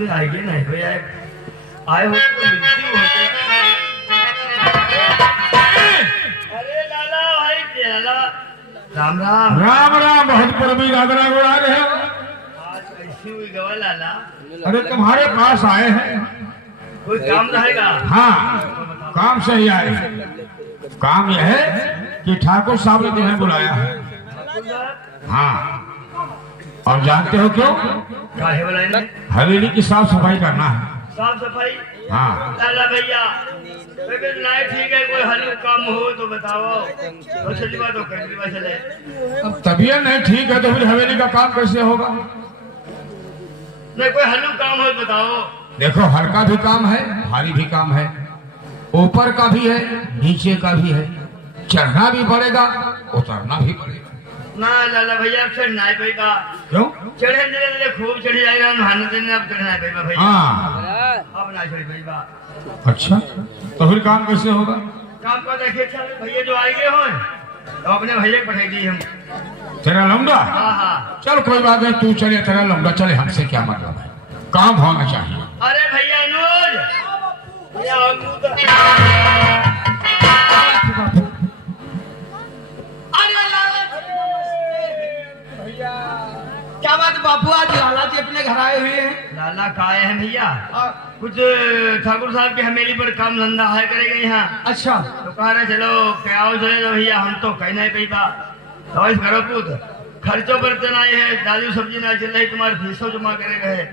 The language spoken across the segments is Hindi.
मुझे आएगी नहीं कोई आए आए हो तो मिलती होते। अरे लाला भाई लाला राम राम राम राम। बहुत परमी राधना उड़ा रहे हो। आज कैसी हुई गवा लाला? अरे तुम्हारे पास आए हैं। कोई काम रहेगा? हाँ काम से ही आए हैं। काम यह है कि ठाकुर साहब ने तुम्हें बुलाया है। हाँ और जानते हो क्यों? काहे बुलाए? हवेली की साफ सफाई करना है। साफ सफाई? हाँ लाला भैया लेकिन नहीं ठीक है, कोई हल्लू काम हो तो बताओ तो चली बात हो कर बात चले। अब तबीयत नहीं ठीक है तो फिर हवेली का काम कैसे होगा? नहीं कोई हल्लू काम हो तो बताओ। देखो हल्का भी काम है भारी भी काम है, ऊपर का भी है नीचे का भी है, चढ़ना भी पड़ेगा उतरना भी पड़ेगा। ना लाला भैया अब चढ़ना है भाई का। क्यों? चढ़े धीरे धीरे खूब चढ़ी जाएगा मेहनत ने अब चढ़ना है भाई भैया। हाँ अब ना चढ़ी भाई बा। अच्छा तो फिर काम कैसे होगा? काम का देखिए भैया जो आएंगे हो तो अपने भैया को पठाई दी हम। तेरा लौंडा? हाँ हाँ चल कोई बात नहीं, तू चले तेरा लौंडा चले, हमसे क्या मतलब है, काम होना चाहिए। अरे भैया अनुज भैया क्या बात है बापू, आज लाला जी अपने घर आए हुए हैं? लाला का आए हैं भैया? कुछ ठाकुर साहब की हवेली पर काम धंधा है करेगा यहाँ। अच्छा तो कह रहे चलो क्या हो चले तो भैया हम तो कहीं नहीं पैसा तो करो पूत खर्चों पर तना है, दादू सब्जी ना चल रही, तुम्हारे फीसों जमा करे गए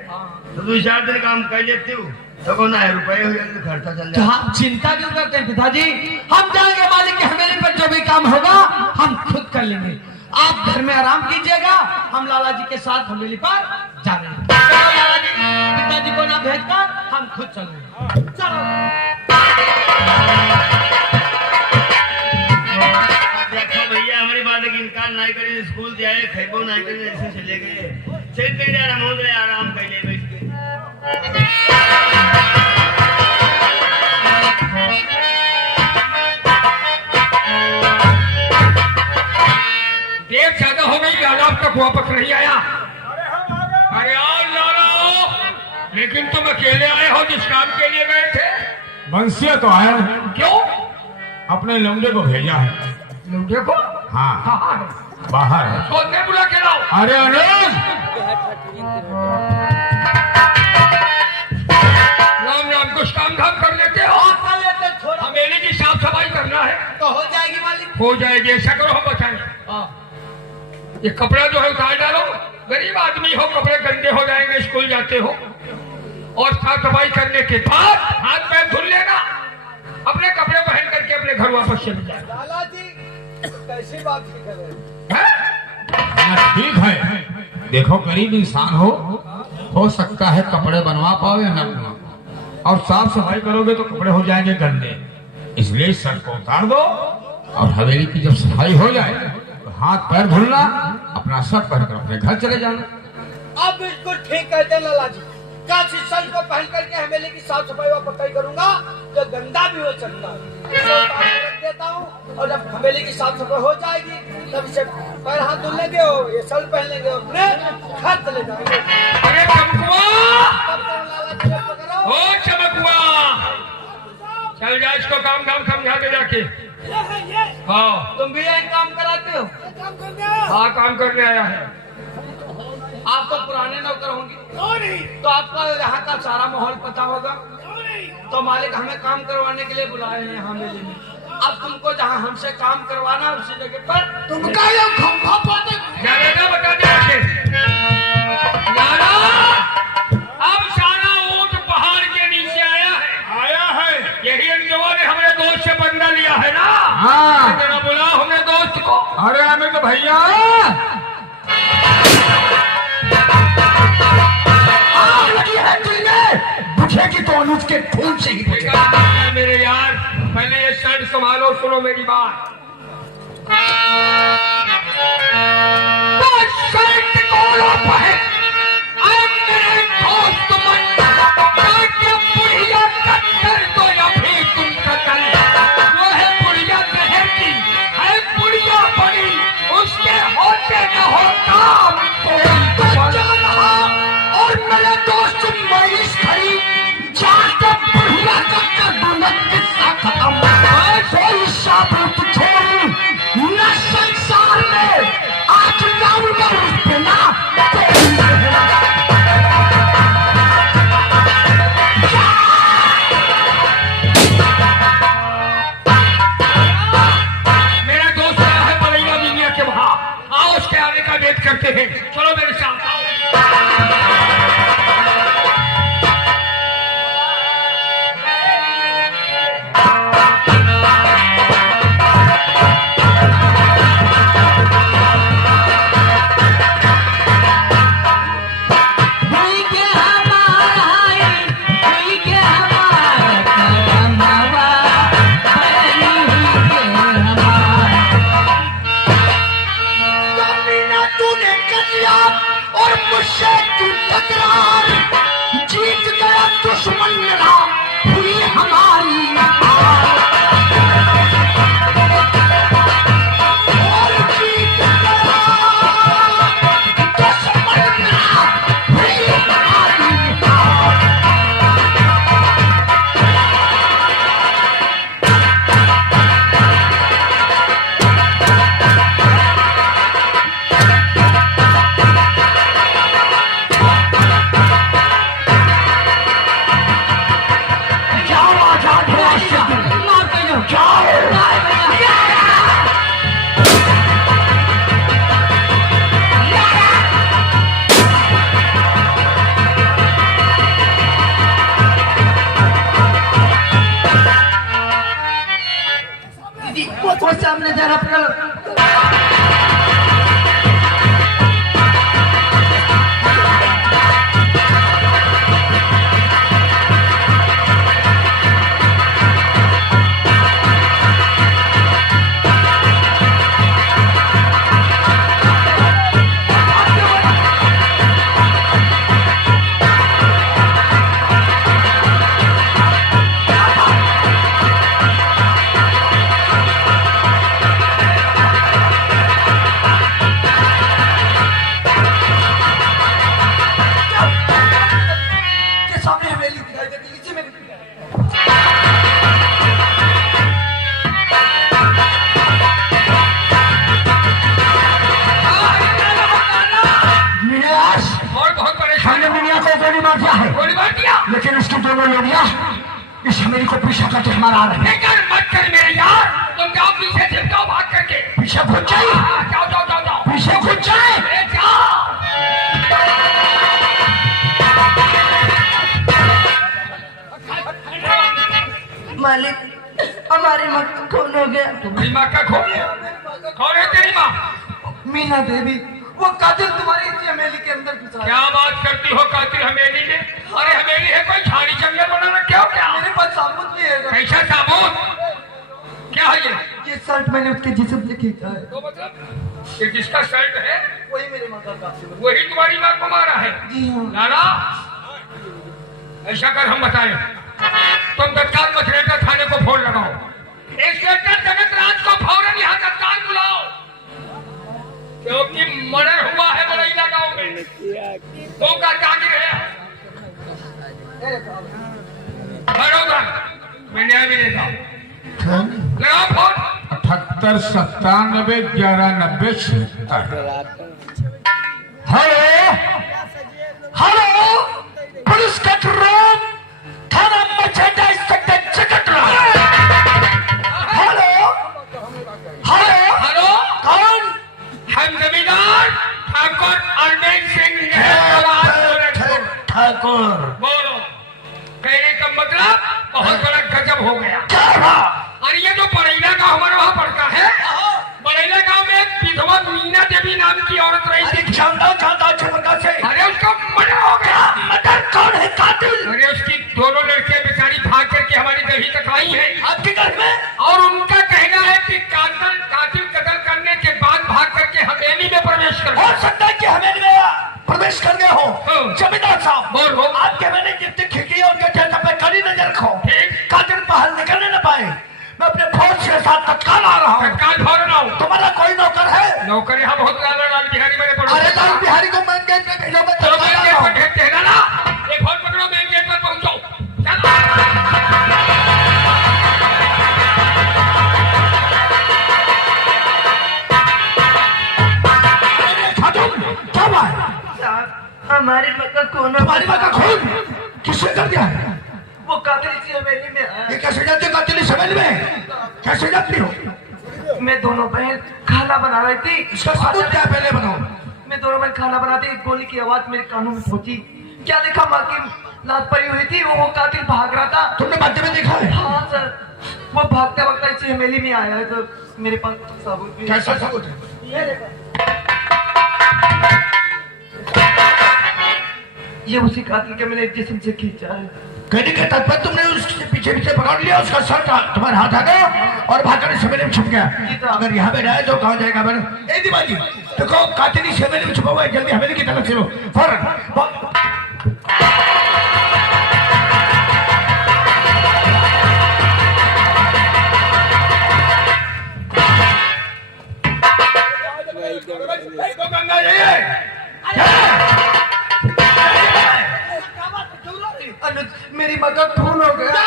तो 2-4 दिन काम कर लेती हूँ तो कौन है रुपये हो जाए खर्चा चल तो जाए। हम चिंता क्यों करते हैं पिताजी, हम जाएंगे मालिक की हवेली पर, जो भी काम होगा हम खुद कर लेंगे। आप घर में आराम कीजिएगा, हम लाला जी के साथ हवेली पर जा रहे हैं। चलो लाला जी, पिताजी को ना भेजकर हम खुद चलेंगे। चलो देखो भैया हमारी बात है कि इनकार नहीं करे, स्कूल जाए खेबो नहीं करे, ऐसे चले गए चल पे आराम कर ले बैठ के। देर ज्यादा हो गई, लाला अब तक वापस नहीं आया। अरे आओ लाला, लेकिन तुम अकेले आए हो जिस काम के लिए गए थे? बंसिया तो आया हूँ। क्यों? अपने लौंडे को भेजा है। लौंडे को? हाँ बाहर है। सोने बुला के लाओ। अरे अनुज राम राम, कुछ काम धाम कर लेते हो? कर लेते, छोड़ हवेली की साफ सफाई करना है। तो हो जाएगी मालिक। हो जाएगी, ऐसा करो हम बताएं। ये कपड़ा जो है उतार डालो, गरीब आदमी हो कपड़े गंदे हो जाएंगे, स्कूल जाते हो। और साफ सफाई करने के बाद हाथ पैर धुल लेना, अपने कपड़े पहन करके अपने घर वापस चले जाना। लाला जी कैसी बात कर रहे हैं? ठीक है, देखो गरीब इंसान हो सकता है कपड़े बनवा पाओ या न बनवा पाओ, और साफ सफाई करोगे तो कपड़े हो जाएंगे गंदे, इसलिए शर्ट को उतार दो और हवेली की जब सफाई हो जाए तो हाथ पैर धुलना, अपना शर्ट पहनकर अपने घर चले जाना। आप बिल्कुल ठीक कहते हैं लाला जी, काशी शर्ट को पहन करके हवेली की साफ सफाई व पक्का करूंगा तो गंदा भी हो सकता है, इसे उतार के रख देता हूँ और जब हवेली की साफ सफाई हो जाएगी तब इसे पैर हाथ धुल लेंगे और ये शर्ट पहन लेंगे और अपने घर चले जाएंगे। अरे चमकुआ, तब तो लाला जी को पकड़ो। ओ चमकुआ, चल जा इसको काम धाम समझा के जाके। हाँ तुम भी यही काम कराते हो? हाँ काम करने आया है। आप तो पुराने नौकर होंगे तो आपको यहाँ का सारा माहौल पता होगा, तो मालिक हमें काम करवाने के लिए बुलाए हैं हवेली में। अब तुमको जहाँ हमसे काम करवाना उसी जगह पर तुमका ये खंभा पाते बता दे लाला, अब सारा ऊंट पहाड़ के नीचे आया है। यही एक जवान ने हमारे दोस्त से बदला लिया है ना। हाँ तेरा बुला हमने दोस्त को। अरे अमित भैया बुझेगी तो अनुज के खून से ही बुझेगी। मेरे यार पहले ये शर्ट संभालो, सुनो मेरी बात। शर्ट को पहन मेरे दोस्त बुढ़िया कत्तर तो या फिर तुम कतल, वो है बुढ़िया जहर की है बुढ़िया बड़ी, उसके होते न हो काम कोई और मेरे दोस्त मरी वेट करते हैं। चलो मेरे साथ आओ। और मुझसे तू टकरार, जीत गया दुश्मन मेरा, हुई हमारी हार। और जीत गया दुश्मन मेरा, हुई हमारी हार। वो सामने जरा अपना गोली मार दिया, लेकिन उसके दोनों लोगिया इस हमेली को पीछा करके हमारा आ रहे हैं। फिक्र मत कर मेरे यार, तुम जाओ पीछे चिपकाओ भाग करके। पीछे घुस जाए, जाओ जाओ जाओ जाओ, पीछे घुस जाए। अरे जाओ। मालिक हमारी माँ का खून हो गया। तुम्हारी माँ का खून? कौन है तेरी माँ? मीना देवी, वो कातिल तुम्हारी इसी हमेली के अंदर घुसा। क्या बात करती हो कातिल हमेली में? अरे हमेली है कोई झाड़ी जंगल बना रखे हो क्या? मेरे पास साबुत भी है। कैसा साबुत? क्या है ये शर्ट मैंने उसके जिस्म से खींचा है। तो मतलब ये किसका शर्ट है? वही मेरे माँ का कातिल है। वही तुम्हारी माँ को मारा है? जी हाँ। लाला ऐसा कर, हम बताएं, तुम तत्काल मछरेटा थाने को फोन लगाओ। इंस्पेक्टर जगत राज को फौरन यहाँ तत्काल बुलाओ, क्योंकि मर्डर हुआ है बड़ैला गांव में। तो का जागिर है बरोबर, मैं न्याय मिलेगा। लगाओ phone. 78 97 11 90 76। Hello hello, police control, थाना मछेटा, इंस्पेक्टर जगत राज। हेलो हेलो हेलो, कौन? हम जमींदार ठाकुर अरविंद सिंह ठाकुर। बोलो, कहने का मतलब बहुत बड़ा गजब हो गया। क्या? अरे ये जो बड़ैला गांव हमारे वहाँ पड़ता है, बड़ैला गांव में एक विधवा मीना देवी नाम की औरत रही थी। अरे उसका मर्डर हो गया। मर्डर? कौन है कातिल? अरे उसकी दोनों लड़कियां बेचारी भाग करके हमारी दही तक आई है आपके घर में? और उनका कहना है कि कातिल कत्ल करने के बाद भाग करके हवेली में प्रवेश कर हो सकता है कि हवेली में प्रवेश कर गए हो। हाँ। जमींदार साहब, बोलो। आपके मैंने जितनी खिड़की और गेट पे कड़ी नजर रखो, ठीक। कातिल बाहर निकलने न पाए। मैं अपने फौज के साथ तत्काल आ रहा हूँ। तत्काल फौरन आओ। तुम्हारा कोई नौकर है? नौकर यहाँ बहुत ज्यादा, लाल बिहारी मेरे पड़ोस। अरे लाल बिहारी को मेन गेट पे भेजो, मैं चलो तत्काल मेन आ गेट रहा पर हूँ। भेजते हैं ना, एक फोन पकड़ो, मेन गेट पर पहुंचो। चलो। क्या बात? हमारी माँ का खून हो तुम्हारी माँ का खून किसने कर दिया है? वो कातिल इसी हवेली में है। ये कैसे जाते कातिल इस हवेली में? कैसे जाती हो? मैं दोनों बहन खाना बना रही थी। इसका सबूत क्या है? पहले बताओ। मैं दोनों में खाना बनाते एक गोली की आवाज मेरे कानों में पहुंची। क्या देखा माँ की लात पड़ी हुई थी, वो कातिल भाग रहा था। तुमने भागते में देखा है? हाँ सर, वो भागते भागते इस हवेली में आया है तो मेरे पास सबूत भी है। कैसा सबूत है? ये देखो, ये उसी कातिल के मैंने जिस्म से खींचा है। कहने का तात्पर्य तुमने उसके पीछे पीछे पकड़ लिया, उसका सर तुम्हारे हाथ आ गया और भागकर इस हवेली में छुप गया। अगर यहाँ पे रहे तो कहाँ जाएगा? बन ए दीवाजी देखो, कातिल इस हवेली में छुपा हुआ है, जल्दी हवेली की तरफ चलो फौरन। गंगा अनुज, मेरी मदद खून हो गया।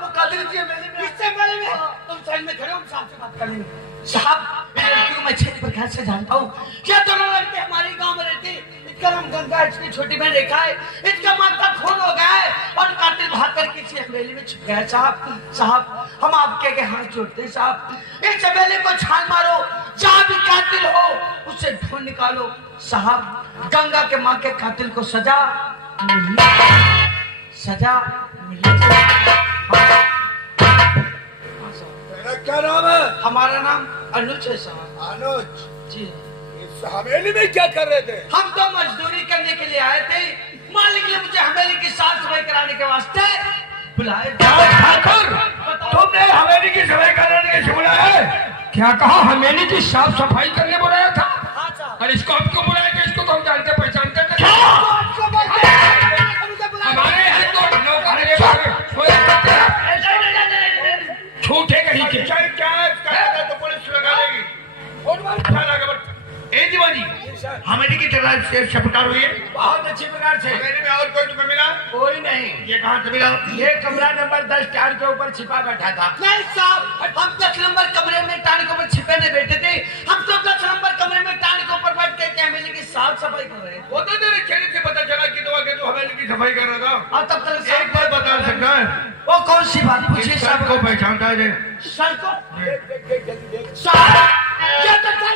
वो कातिल की हवेली में। किससे मिले में? तुम साइड में खड़े हो, हम साहब से बात कर लेंगे। साहब, ये लड़की को मैं अच्छे प्रकार से जानता हूँ। क्या दोनों लड़के हमारे गांव में रहती? इसका नाम गंगा, इसकी छोटी बहन रेखा है। इसका माँ का खून हो गया है और कातिल भाग कर किसी हवेली में छुप गया है। साहब, हम आपके आगे हाथ जोड़ते हैं साहब, इस हवेली को छान मारो, जहाँ भी कातिल हो उससे ढूंढ निकालो। साहब, गंगा के माँ के कातिल को सजा मिलनी क्या नाम है? हमारा नाम अनुज है साहब। अनुज, जी, इस हवेली में क्या कर रहे थे? हम तो मजदूरी करने के लिए आए थे। मालिक ने मुझे हवेली की साफ सफाई कराने के वास्ते बुलाए। ठाकुर, तुमने हवेली की सफाई कराने के लिए बुलाया है? क्या कहा? हवेली की साफ सफाई करने बुलाया था? हाँ साहब। और इसको अब क्यों बुलाया था? इसको तो हम जानते पहचानते थे। आपको बोलते हैं, मुझे बुलाया। हमारे यहाँ तो नौकर छूटे कहीं के। क्या है इसका? तो पुलिस लगा लेगी। ए दीवानी, हवेली की तरह से छपकार हुई है बहुत अच्छी प्रकार से। हवेली में और कोई तुम्हें मिला? कोई नहीं। ये कहाँ से मिला? ये कमरा नंबर 10 टाट के ऊपर छिपा बैठा था। नहीं साहब, हम 10 नंबर कमरे में टाट के ऊपर छिपे नहीं बैठे थे। हम तो 10 नंबर कमरे में टाट के ऊपर बैठ के हवेली की साफ सफाई कर रहे थे। वो तो तेरे चेहरे से पता चला कि तू हवेली की सफाई कर रहा था। और तब तक एक बार बता सकता है? वो कौन सी बात पूछिए इस साहब? सर को पहचानता है? सर को साहब, ये तो सर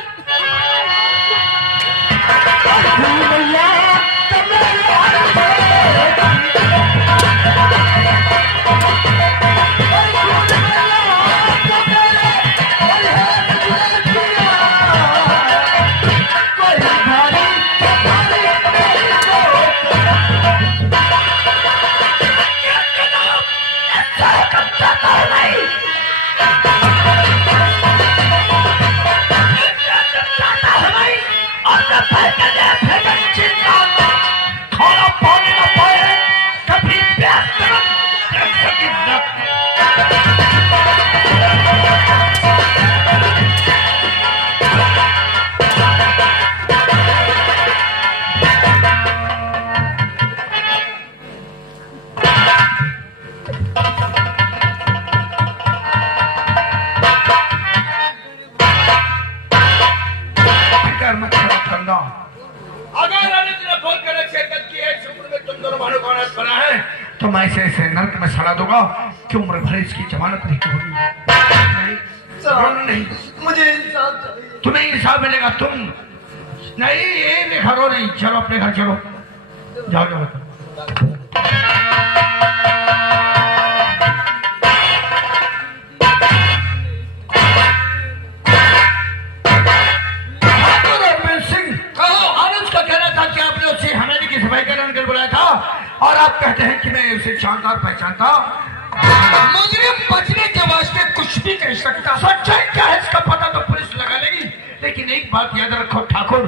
अगर अनुज ने फोन कर शिरकत की है शुक्र में तुम दोनों भाइयों को अनाथ बना है तो मैं ऐसे नर्क में सड़ा दूंगा कि उम्र भर इसकी जमानत नहीं होगी। नहीं, मुझे इंसाफ चाहिए। तुम्हें इंसाफ मिलेगा। तुम नहीं, ये लिखा रो नहीं। चलो अपने घर चलो, जाओ जाओ। और आप कहते हैं कि मैं इसे शानदार पहचानता। मुजरिम बचने के वास्ते कुछ भी कर सकता। सच्चाई क्या है इसका पता तो पुलिस लगा लेगी। लेकिन एक बात याद रखो ठाकुर,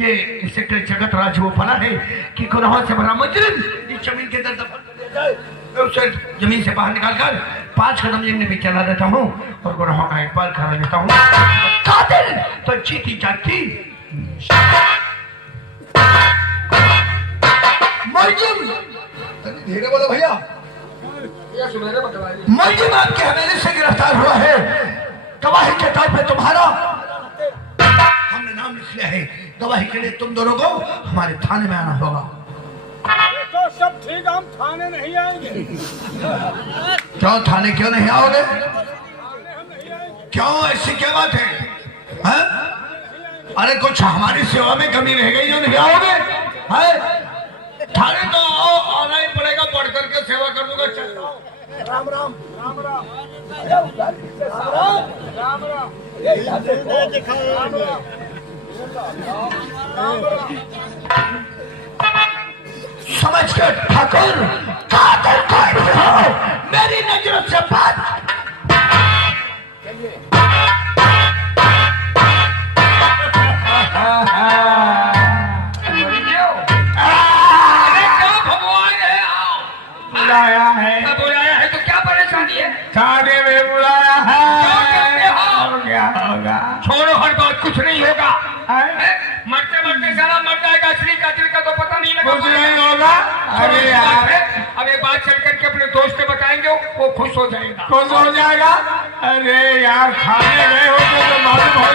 ये इंस्पेक्टर जगत राज वो फला है कि गुनाहों से भरा मुजरिम इस जमीन के अंदर दफन कर दिया जाए। मैं उसे जमीन से बाहर निकालकर 5 कदम जमीन में चला देता हूँ और गुनाहों का इकबाल करा लेता हूँ। कातिल तो जीती जाती मुलजिम। धीरे बोलो भैया। मुलजिम आपके हवेली से गिरफ्तार हुआ है। गवाही के तौर पे तुम्हारा हमने नाम लिख लिया है। गवाही के लिए तुम दोनों को हमारे थाने में आना होगा। तो सब ठीक, हम थाने नहीं आएंगे। क्यों थाने क्यों नहीं आओगे? क्यों, ऐसी क्या बात है? अरे कुछ हमारी सेवा में कमी रह गई जो नहीं आओगे? है थाने तो आओ, आना ही पड़ेगा, बढ़ करके सेवा कर दूंगा। चल आओ। राम राम राम राम राम राम राम समझ के ठाकुर कातिल कौन हो? मेरी नजरों से बात बुलाया है। बुलाया है तो क्या परेशानी है? थाने में बुलाया है। क्यों करते हो? और क्या होगा? छोड़ो, हर बात कुछ नहीं होगा। है? मरते मरते सारा मर जाएगा, असली कातिल का तो पता नहीं लगा। कुछ नहीं होगा। अरे यार अब ये बात चल करके अपने दोस्त से बताएंगे, वो खुश हो जाएगा। खुश हो जाएगा। अरे यार थाने गए हो तो मालूम हो